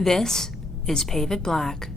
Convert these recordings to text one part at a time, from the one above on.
This is Pavement Black.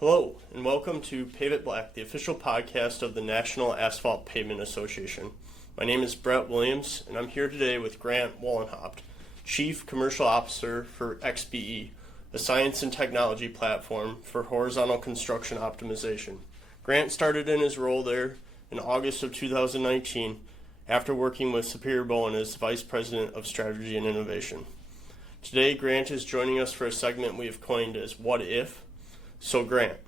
Hello, and welcome to Pavement Black, the official podcast of the National Asphalt Pavement Association. My name is Brett Williams, and I'm here today with Grant Wollenhaupt, Chief Commercial Officer for XBE, a science and technology platform for horizontal construction optimization. Grant started in his role there in August of 2019 after working with Superior Bowen as Vice President of Strategy and Innovation. Today, Grant is joining us for a segment we have coined as What If? So Grant,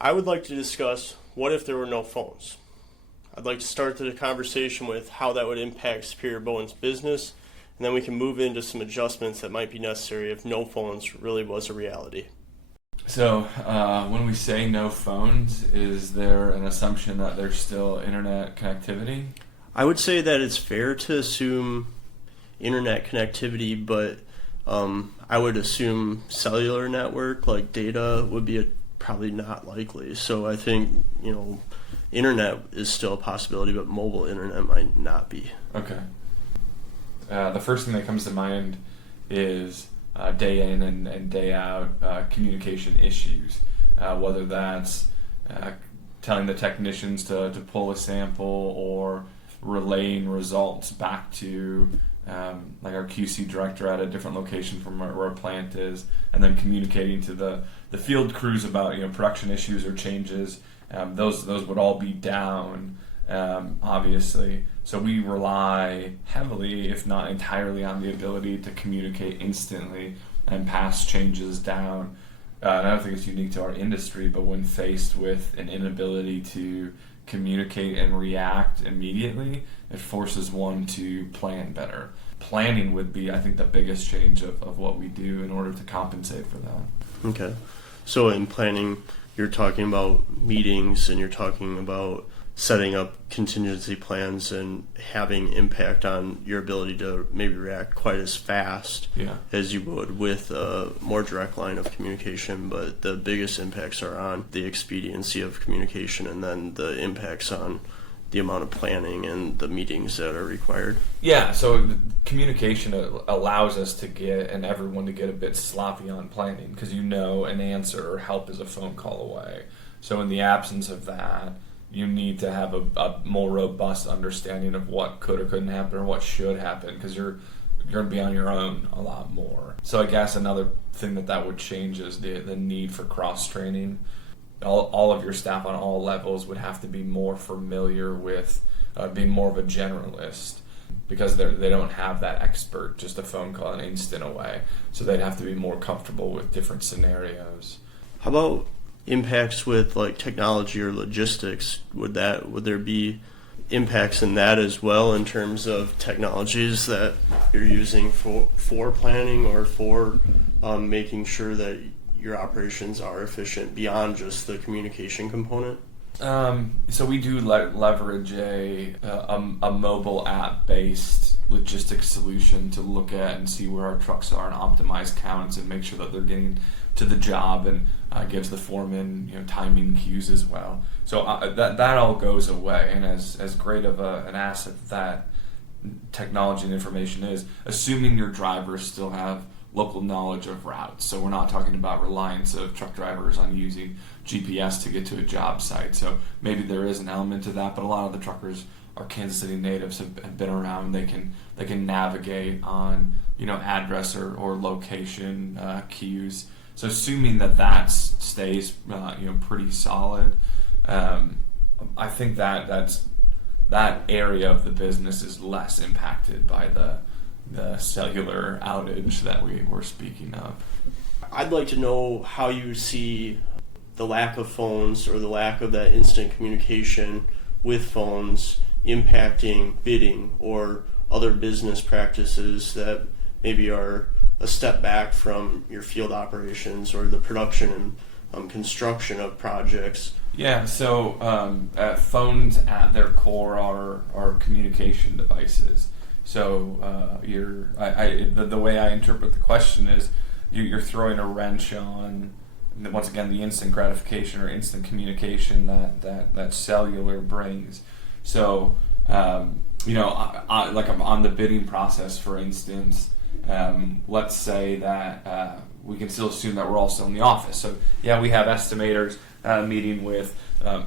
I would like to discuss what if there were no phones. I'd like to start the conversation with how that would impact Superior Bowen's business, and then we can move into some adjustments that might be necessary if no phones really was a reality. So when we say no phones, is there an assumption that there's still internet connectivity? I would say that it's fair to assume internet connectivity, but I would assume cellular network, like data, would be probably not likely. So I think, internet is still a possibility, but mobile internet might not be. Okay. The first thing that comes to mind is day in and day out communication issues, whether that's telling the technicians to pull a sample or relaying results back to like our QC director at a different location from where our plant is, and then communicating to the field crews about production issues or changes. Those would all be down, obviously. So we rely heavily, if not entirely, on the ability to communicate instantly and pass changes down. And I don't think it's unique to our industry, but when faced with an inability to communicate and react immediately, it forces one to plan better. Planning would be, I think, the biggest change of what we do in order to compensate for that. Okay. So in planning, you're talking about meetings and you're talking about setting up contingency plans and having impact on your ability to maybe react quite as fast as you would with a more direct line of communication, but the biggest impacts are on the expediency of communication and then the impacts on the amount of planning and the meetings that are required. Yeah, so communication allows us to get, and everyone to get a bit sloppy on planning, because an answer or help is a phone call away. So in the absence of that, you need to have a more robust understanding of what could or couldn't happen or what should happen, because you're going to be on your own a lot more. So I guess another thing that would change is the need for cross-training. All of your staff on all levels would have to be more familiar with being more of a generalist, because they don't have that expert, just a phone call an instant away. So they'd have to be more comfortable with different scenarios. How about impacts with like technology or logistics? Would there be impacts in that as well, in terms of technologies that you're using for planning or for making sure that your operations are efficient beyond just the communication component? So we do leverage a mobile app-based logistics solution to look at and see where our trucks are and optimize counts and make sure that they're getting to the job, and gives the foreman timing cues as well. So that all goes away, and as great of an asset that technology and information is, assuming your drivers still have local knowledge of routes. So we're not talking about reliance of truck drivers on using GPS to get to a job site. So maybe there is an element to that, but a lot of the truckers are Kansas City natives, have been around. They can navigate on address or location cues. So assuming that stays pretty solid, I think that area of the business is less impacted by the cellular outage that we were speaking of. I'd like to know how you see the lack of phones or the lack of that instant communication with phones impacting bidding or other business practices that maybe are a step back from your field operations or the production and construction of projects. Yeah, so phones at their core are communication devices. So the way I interpret the question is you're throwing a wrench on, once again, the instant gratification or instant communication that cellular brings. So like I'm on the bidding process, for instance. Let's say that we can still assume that we're all still in the office. So yeah, we have estimators meeting with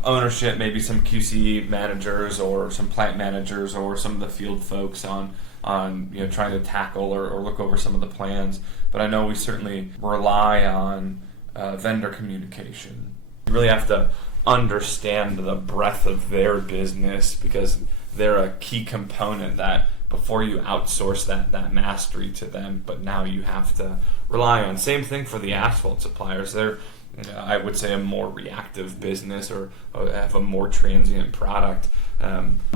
ownership, maybe some QC managers or some plant managers or some of the field folks on trying to tackle or look over some of the plans. But I know we certainly rely on vendor communication. You really have to understand the breadth of their business, because they're a key component that before you outsource that mastery to them, but now you have to rely on. Same thing for the asphalt suppliers. They're, I would say, a more reactive business or have a more transient product.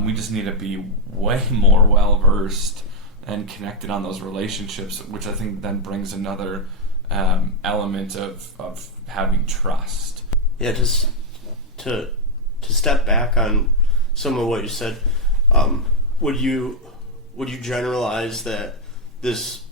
We just need to be way more well versed and connected on those relationships, which I think then brings another element of having trust. Yeah, just to step back on some of what you said, would you generalize that this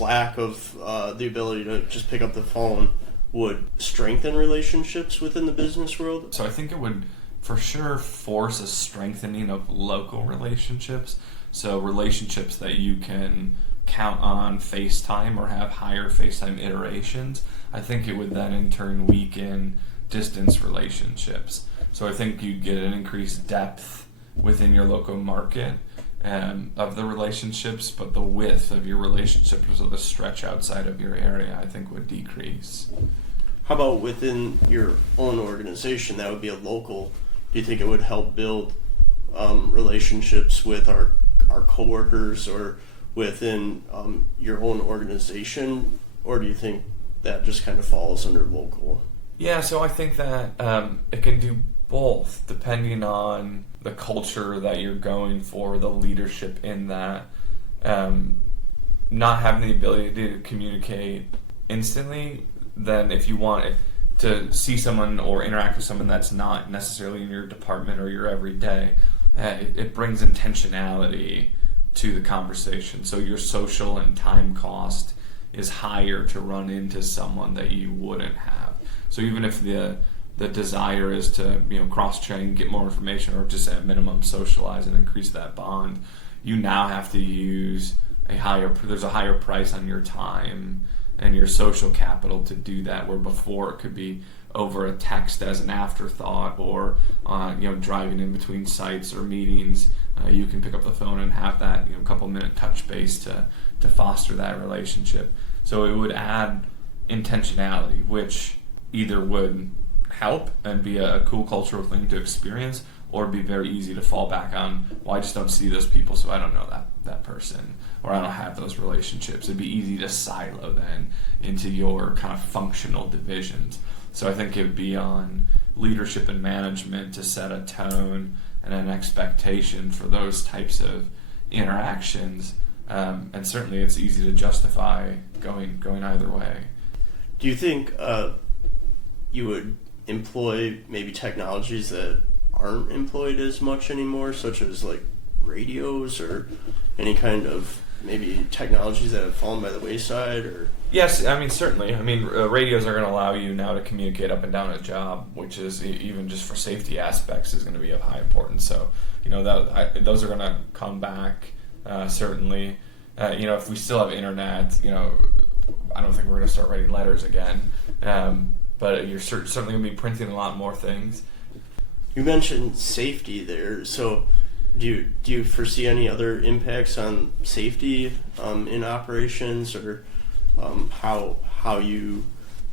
lack of the ability to just pick up the phone would strengthen relationships within the business world? So I think it would for sure force a strengthening of local relationships. So relationships that you can count on FaceTime or have higher FaceTime iterations. I think it would then in turn weaken distance relationships. So I think you'd get an increased depth within your local market of the relationships, but the width of your relationships or the stretch outside of your area, I think, would decrease. How about within your own organization? That would be a local. Do you think it would help build relationships with our coworkers or within your own organization, or do you think that just kind of falls under local? Yeah, so I think that it can do both, depending on the culture that you're going for, the leadership in that. Not having the ability to communicate instantly, then if you want to see someone or interact with someone that's not necessarily in your department or your everyday, it brings intentionality to the conversation. So your social and time cost is higher to run into someone that you wouldn't have. So even if the desire is to cross-train, get more information, or just at minimum socialize and increase that bond, you now have to use there's a higher price on your time and your social capital to do that, where before it could be over a text as an afterthought, or driving in between sites or meetings. You can pick up the phone and have that couple minute touch base to foster that relationship. So it would add intentionality, which either would help and be a cool cultural thing to experience, or be very easy to fall back on, well, I just don't see those people, so I don't know that person, or I don't have those relationships. It'd be easy to silo then into your kind of functional divisions. So I think it would be on leadership and management to set a tone and an expectation for those types of interactions, and certainly it's easy to justify going either way. Do you think you would employ maybe technologies that aren't employed as much anymore, such as like radios or any kind of maybe technologies that have fallen by the wayside? Or yes, I mean certainly. I mean radios are going to allow you now to communicate up and down a job, which is even just for safety aspects is going to be of high importance. So those are going to come back certainly. If we still have internet, I don't think we're going to start writing letters again. But you're certainly going to be printing a lot more things. You mentioned safety there, so do you foresee any other impacts on safety in operations, or how you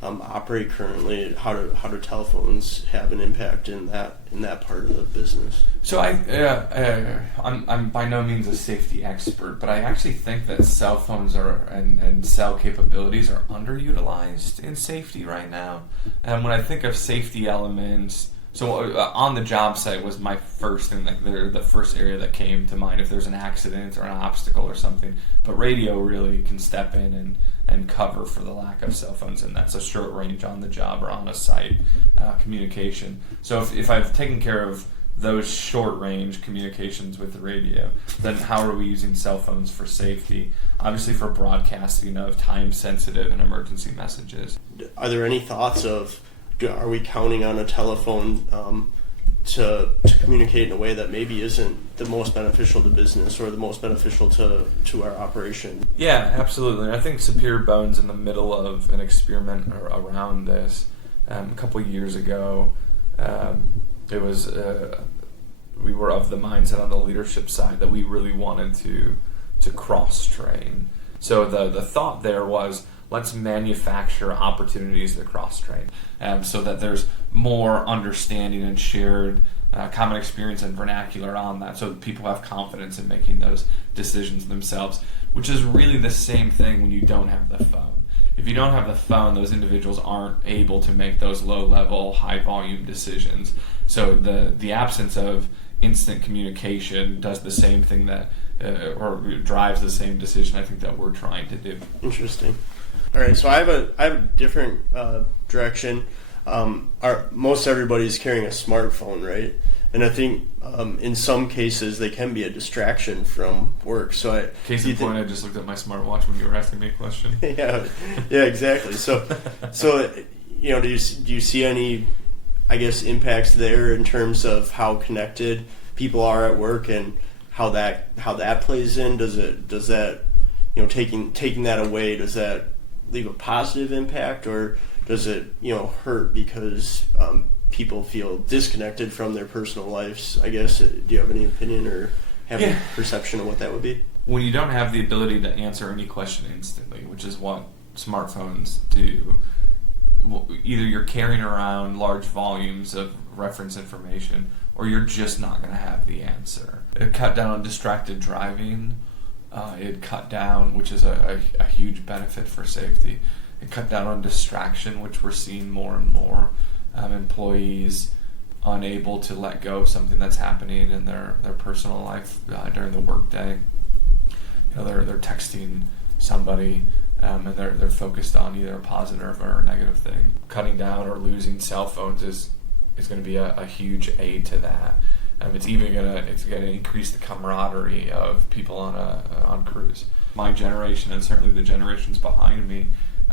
operate currently? How do telephones have an impact in that part of the business? So I'm by no means a safety expert, but I actually think that cell phones and cell capabilities are underutilized in safety right now. And when I think of safety elements, so on the job site was my first thing, like they're the first area that came to mind if there's an accident or an obstacle or something. But radio really can step in and cover for the lack of cell phones, and that's a short range on the job or on a site communication. So if I've taken care of those short-range communications with the radio, then how are we using cell phones for safety? Obviously for broadcasting of time-sensitive and emergency messages. Are there any thoughts of, are we counting on a telephone to communicate in a way that maybe isn't the most beneficial to business or the most beneficial to our operation? Yeah, absolutely. I think Superior Bone's in the middle of an experiment around this. A couple of years ago, it was we were of the mindset on the leadership side that we really wanted to cross-train. So the thought there was, let's manufacture opportunities to cross-train, so that there's more understanding and shared common experience and vernacular on that, so that people have confidence in making those decisions themselves, which is really the same thing when you don't have the phone. If you don't have the phone, those individuals aren't able to make those low-level, high-volume decisions. So the absence of instant communication does the same thing that, or drives the same decision I think that we're trying to do. Interesting. All right, so I have a different direction. Most everybody's carrying a smartphone, right? And I think in some cases they can be a distraction from work. So Case in point, I just looked at my smartwatch when you were asking me a question. yeah, exactly. So do you see any, I guess, impacts there in terms of how connected people are at work and how that plays in? Does that taking that away, does that leave a positive impact, or does it hurt because people feel disconnected from their personal lives? I guess, do you have any opinion or have a perception of what that would be? When you don't have the ability to answer any question instantly, which is what smartphones do, either you're carrying around large volumes of reference information, or you're just not going to have the answer. It cut down on distracted driving. It cut down, which is a huge benefit for safety. It cut down on distraction, which we're seeing more and more. Employees unable to let go of something that's happening in their personal life during the workday. They're texting somebody, and they're focused on either a positive or a negative thing. Cutting down or losing cell phones is going to be a huge aid to that. It's even gonna increase the camaraderie of people on crews. My generation, and certainly the generations behind me,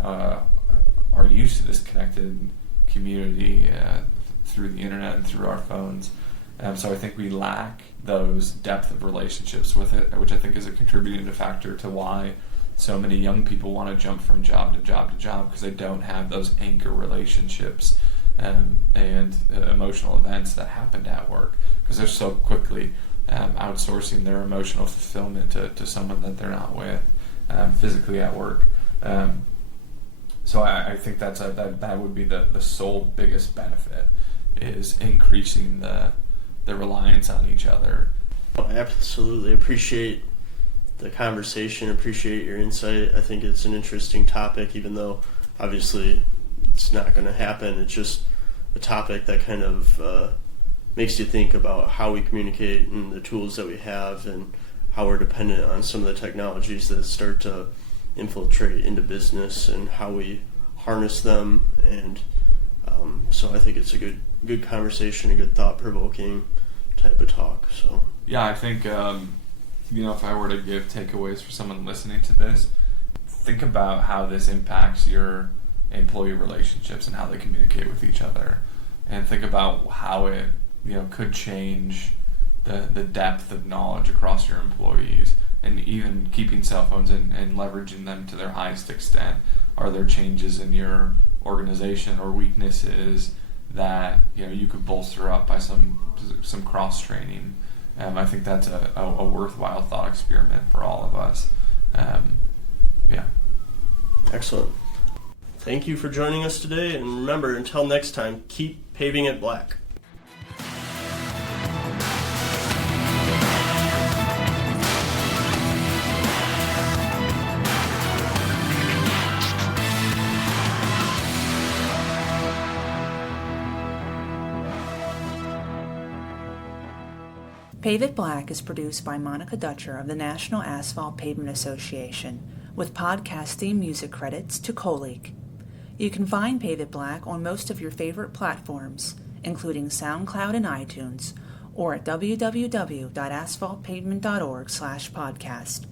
are used to this connected community through the internet and through our phones. So I think we lack those depth of relationships with it, which I think is a contributing factor to why so many young people want to jump from job to job to job, because they don't have those anchor relationships and emotional events that happened at work, because they're so quickly outsourcing their emotional fulfillment to someone that they're not with physically at work. So I think that would be the sole biggest benefit, is increasing the reliance on each other. I absolutely appreciate the conversation, appreciate your insight. I think it's an interesting topic, even though obviously it's not going to happen. It's just a topic that kind of makes you think about how we communicate and the tools that we have, and how we're dependent on some of the technologies that start to infiltrate into business and how we harness them. And so I think it's a good conversation, a good thought-provoking type of talk. So yeah, I think if I were to give takeaways for someone listening to this, think about how this impacts your employee relationships and how they communicate with each other, and think about how it could change the depth of knowledge across your employees, and even keeping cell phones and leveraging them to their highest extent. Are there changes in your organization or weaknesses that you could bolster up by some cross training? I think that's a worthwhile thought experiment for all of us. Excellent. Thank you for joining us today, and remember, until next time, keep paving it black. Pave It Black is produced by Monica Dutcher of the National Asphalt Pavement Association, with podcast theme music credits to Coleak. You can find Pave It Black on most of your favorite platforms, including SoundCloud and iTunes, or at www.asphaltpavement.org/podcast.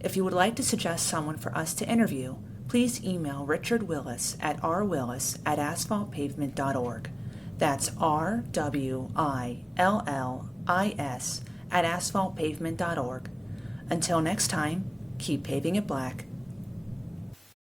If you would like to suggest someone for us to interview, please email Richard Willis at rwillis@asphaltpavement.org. That's RWILLIS@asphaltpavement.org. Until next time, keep paving it black.